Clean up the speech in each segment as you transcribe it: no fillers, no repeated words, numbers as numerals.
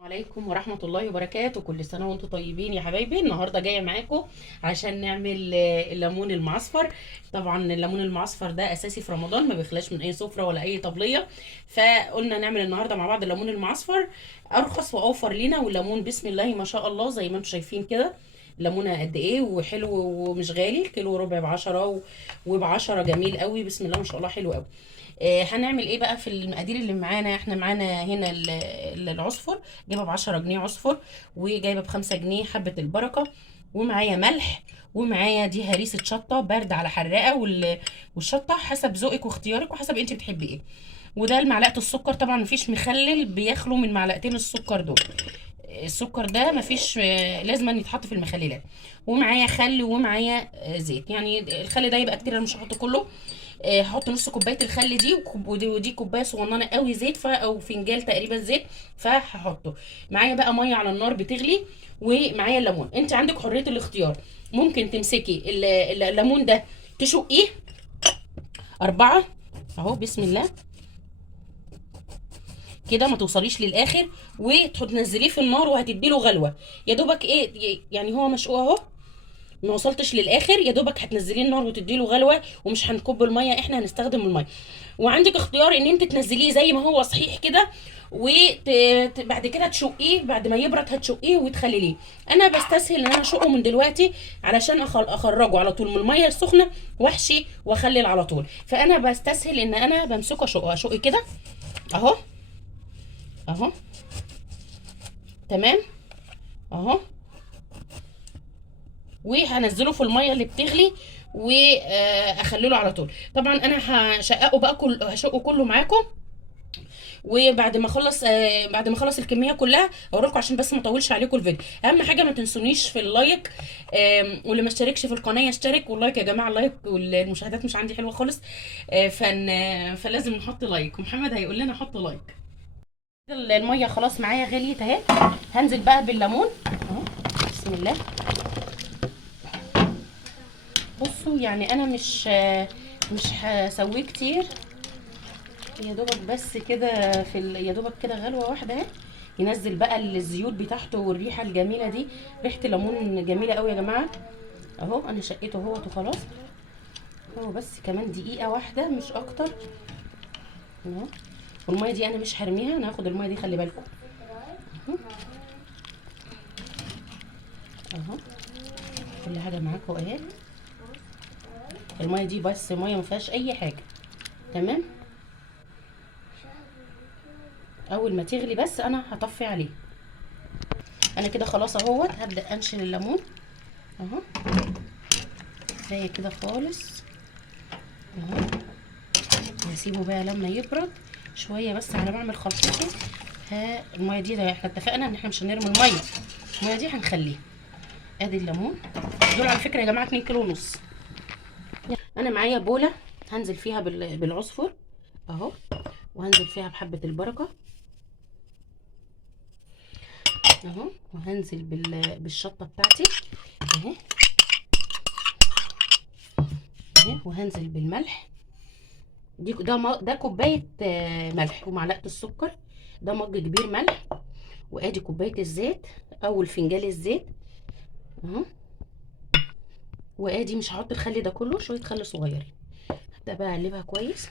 عليكم ورحمة الله وبركاته. كل سنة وانتم طيبين يا حبايبي. النهاردة جاية معاكم عشان نعمل الليمون المعصفر. طبعا الليمون المعصفر ده أساسي في رمضان، ما بيخلاش من أي سفرة ولا أي طبلية. فقلنا نعمل النهاردة مع بعض الليمون المعصفر، أرخص وأوفر لينا. والليمون بسم الله ما شاء الله زي ما انتم شايفين كده. ليمونه قد ايه وحلو ومش غالي، كيلو وربع ب10 وب10 جميل قوي بسم الله ما شاء الله حلو قوي. هنعمل ايه بقى في المقادير اللي معانا؟ احنا معانا هنا العصفر، جايبه ب10 جنيه عصفر، وجايبه ب5 جنيه حبه البركه، ومعايا ملح، ومعايا دي هريسه شطه بارده على حراقه، والشطه حسب ذوقك واختيارك وحسب انت بتحبي ايه. وده معلقه السكر، طبعا مفيش مخلل بيخلو من معلقتين السكر دول. السكر ده مفيش، لازم أن يتحط في المخللات. ومعايا خل، ومعايا زيت. يعني الخل ده يبقى كتير، انا مش هحطه كله. هحط نص كوبايه الخل دي، ودي كوبايه صغننه قوي زيت، او فنجان تقريبا زيت، فهحطه. معايا بقى ميه على النار بتغلي، ومعايا الليمون. انت عندك حريه الاختيار، ممكن تمسكي الليمون ده تشقيه 4 اهو بسم الله كده، ما توصليش للاخر، وتنزليه في النار وهتديله غلوه. يا دوبك ايه يعني، هو مشقوق اهو، ما وصلتش للاخر، يا دوبك هتنزليه النار وتديله غلوه، ومش هنكب الميه، احنا هنستخدم الميه. وعندك اختيار ان انت تنزليه زي ما هو صحيح كده، وبعد كده تشقيه، بعد ما يبرد هتشقيه وتخلليه. انا بستسهل ان انا اشقه من دلوقتي علشان اخرجه على طول من الميه السخنه، واحشي واخلل على طول. فانا بستسهل ان انا بمسكه اشقه كده اهو، اهو تمام اهو. وهنزله في الميه اللي بتغلي، واخلله على طول. طبعا انا هشققه بقى هشقه كله معاكم. وبعد ما اخلص بعد ما اخلص الكميه كلها اوريكم، عشان بس ما اطولش عليكم الفيديو. اهم حاجه ما تنسونيش في اللايك، واللي ما اشتركش في القناه يشترك. واللايك يا جماعه، اللايك والمشاهدات مش عندي حلوه خالص. فلازم نحط لايك. محمد هيقول لنا حط لايك. الميه خلاص معايا غليت اهي. هنزل بقى بالليمون اهو بسم الله. بصوا يعني انا مش هسويه كتير، يا دوبك بس كده يا دوبك كده غلوه واحده اهي. ينزل بقى الزيوت بتاعته والريحه الجميله دي، ريحه الليمون جميله قوي يا جماعه. اهو انا شقيته اهوت وخلاص. هو بس كمان دقيقه واحده مش اكتر اهو. والميه دي انا مش هرميها، انا هاخد الميه دي، خلي بالكم اهو. اهو كل حاجه معاكم اهي. الميه دي بس ميه ما فيهاش اي حاجه، تمام. اول ما تغلي بس انا هطفي عليه. انا كده خلاص اهوت، هبدا انشل الليمون اهو زي كده خالص اهو. هسيبه بقى لما يبرد شويه بس على ما اعمل خلطتي. الميه دي احنا اتفقنا ان احنا مش هنرمي الميه دي هنخليها. ادي الليمون دول على فكره يا جماعه 2 كيلو ونص. انا معايا بوله هنزل فيها بالعصفر اهو، وهنزل فيها بحبه البركه اهو، وهنزل بالشطه بتاعتي اهي اهي، وهنزل بالملح. ده كوبايه ملح، ومعلقه السكر. ده مج كبير ملح، وادي كوبايه الزيت او الفنجان الزيت اهو. وادي مش هحط الخل ده كله، شويه خل صغيرين. هبدا بقى اقلبها كويس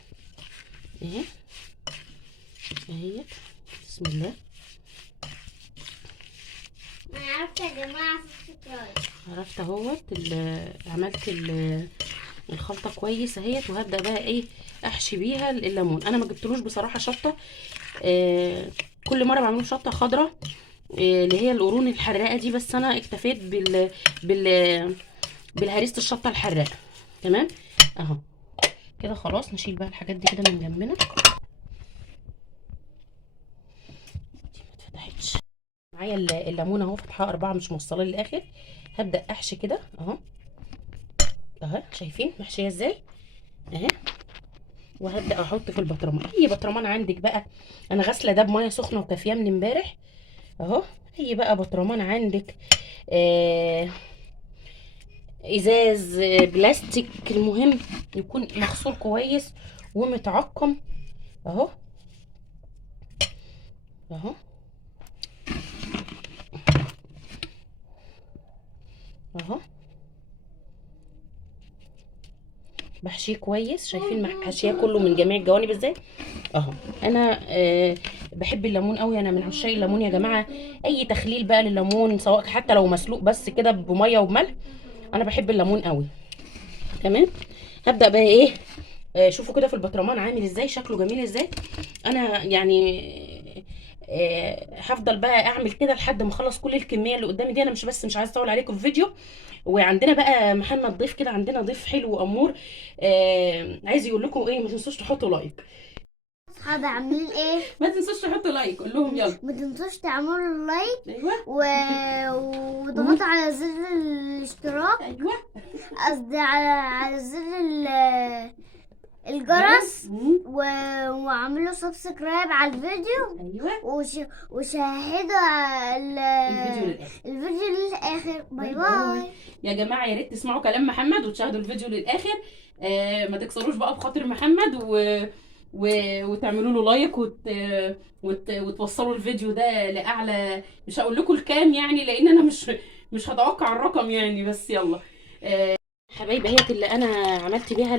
اهي اهي بسم الله. انا عرفت يا جماعه عرفت اهوت عملت الخلطه كويس اهيت. وهبدا بقى ايه، احشي بيها الليمون. انا ما جبتلوش بصراحه شطه، كل مره بعمله شطه خضراء، اللي هي القرون الحراقه دي، بس انا اكتفيت بال بالهريسه الشطه الحراقه. تمام اهو كده خلاص. نشيل بقى الحاجات دي كده من جنبنا، دي ما اتفتحتش. معايا الليمونه اهو فتحها 4 مش موصله للاخر. هبدا احشي كده اهو اهو، شايفين محشيه ازاي اهي. وهبدا احط في البطرمان، اي بطرمان عندك بقى. انا غاسله ده بميه سخنه وكافيه من امبارح اهو. اي بقى بطرمان عندك، آه ازاز، بلاستيك، المهم يكون مغسول كويس ومتعقم اهو اهو. اهو بحشيه كويس. شايفين حشيه كله من جميع الجوانب ازاي اهو. انا بحب الليمون قوي، انا من عشاق الليمون يا جماعه. اي تخليل بقى لليمون سواء حتى لو مسلوق بس كده بميه وبملح، انا بحب الليمون قوي. تمام. هبدا بقى ايه، شوفوا كده في البطرمان عامل ازاي، شكله جميل ازاي. انا يعني هفضل بقى اعمل كده لحد ما اخلص كل الكميه اللي قدامي دي. انا مش عايزه اطول عليكم في فيديو. وعندنا بقى محمد ضيف كده، عندنا ضيف حلو وامور عايز يقول لكم ايه، ما تنسوش تحطوا لايك. اصحابي عاملين ايه؟ ما تنسوش تحطوا لايك، قول لهم يلا. ما تنسوش تعملوا لايك ايوه وضغطوا على زر الاشتراك، ايوه قصدي على زر الجرس وعملوا سبسكرايب على الفيديو ايوه وشاهدوا الفيديو للآخر. باي باي يا جماعه. يا ريت تسمعوا كلام محمد وتشاهدوا الفيديو للاخر. ما تكسروش بقى بخاطر محمد وتعملوا له لايك وتوصلوا الفيديو ده لاعلى. مش هقول لكم الكام يعني، لان انا مش هتوقع الرقم يعني، بس يلا. حبايبي اهيت اللي انا عملت بيها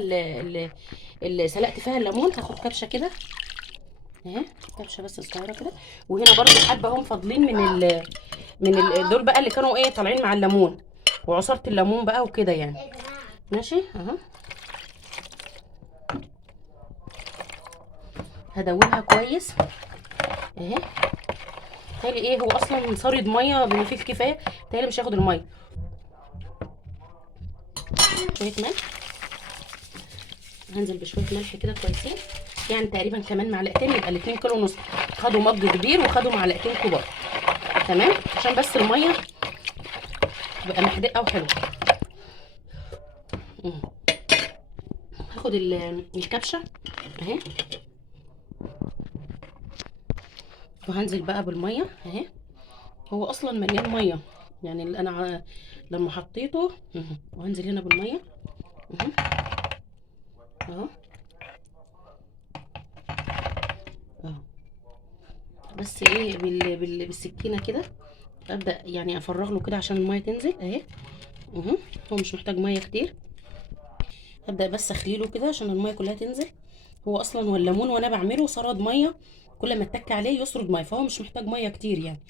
اللي سلقت فيها الليمون. هاخد كبشه كده اهي، كبشه بس صغيره كده. وهنا برضو حبه هم فاضلين دول بقى اللي كانوا ايه طالعين مع الليمون وعصاره الليمون بقى وكده يعني. ماشي اهو. هدوبها كويس اهي. تالي ايه، هو اصلا صارد ميه بما فيه الكفايه، تالي مش هاخد الميه. شويه ملح، هنزل بشويه ملح كده كويسين، يعني تقريبا كمان معلقتين، يبقى الاتنين كيلو ونص. خدوا مج كبير وخدوا معلقتين كبار. تمام، عشان بس الميه تبقى محدقه وحلوه. هاخد الكبشه اهي، وهنزل بقى بالميه اهي. هو اصلا مليان ميه يعني، اللي انا لما حطيته وهنزل هنا بالميه اهو اهو. بس ايه بالسكينه كده ابدا يعني افرغ له كده عشان الميه تنزل اهي اهو. هو مش محتاج ميه كتير، ابدا بس اخليله كده عشان الميه كلها تنزل. هو اصلا والليمون وانا بعمله سرد ميه، كل ما اتك عليه يسرد ميه، فهو مش محتاج ميه كتير يعني.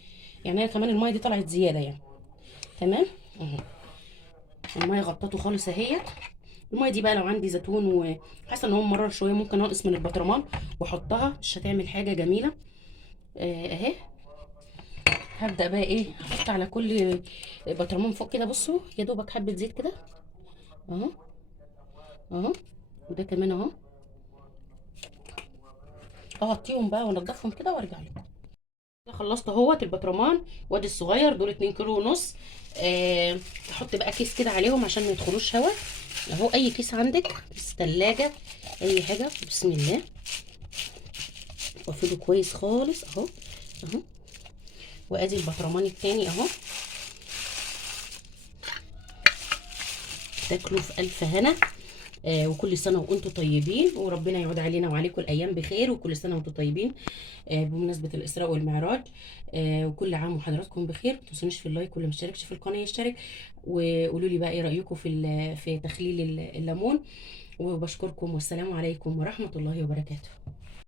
يعني انا كمان الميه دي طلعت زياده يعني. تمام اهو. الميه غطته خالص اهيت. الميه دي بقى لو عندي زيتون وحاسه ان هو مرر شويه ممكن انقص من البطرمان واحطها، مش هتعمل حاجه جميله اهي. هبدا بقى ايه، احط على كل بطرمان فوق كده. بصوا يا دوبك حبه زيت كده اهو اهو. وده كمان اهو. اغطيهم بقى وانضفهم كده وارجع لكم. خلصت اهوت البطرمان وادي الصغير دول 2 كيلو ونص. احط بقى كيس كده عليهم عشان ما يدخلوش هوا اهو. اي كيس عندك، كيس ثلاجه، اي حاجه. بسم الله. وافرده كويس خالص اهو اهو. وادي البطرمان التاني اهو. تاكلوا في الف هنا. وكل سنه وانتم طيبين، وربنا يعود علينا وعليكم الايام بخير، وكل سنه وانتم طيبين بمناسبه الاسراء والمعراج. وكل عام وحضراتكم بخير. ما تنسونيش في اللايك، واللي مشتركش في القناه يشترك. وقولوا لي بقى ايه رايكم في تخليل الليمون. وبشكركم، والسلام عليكم ورحمه الله وبركاته.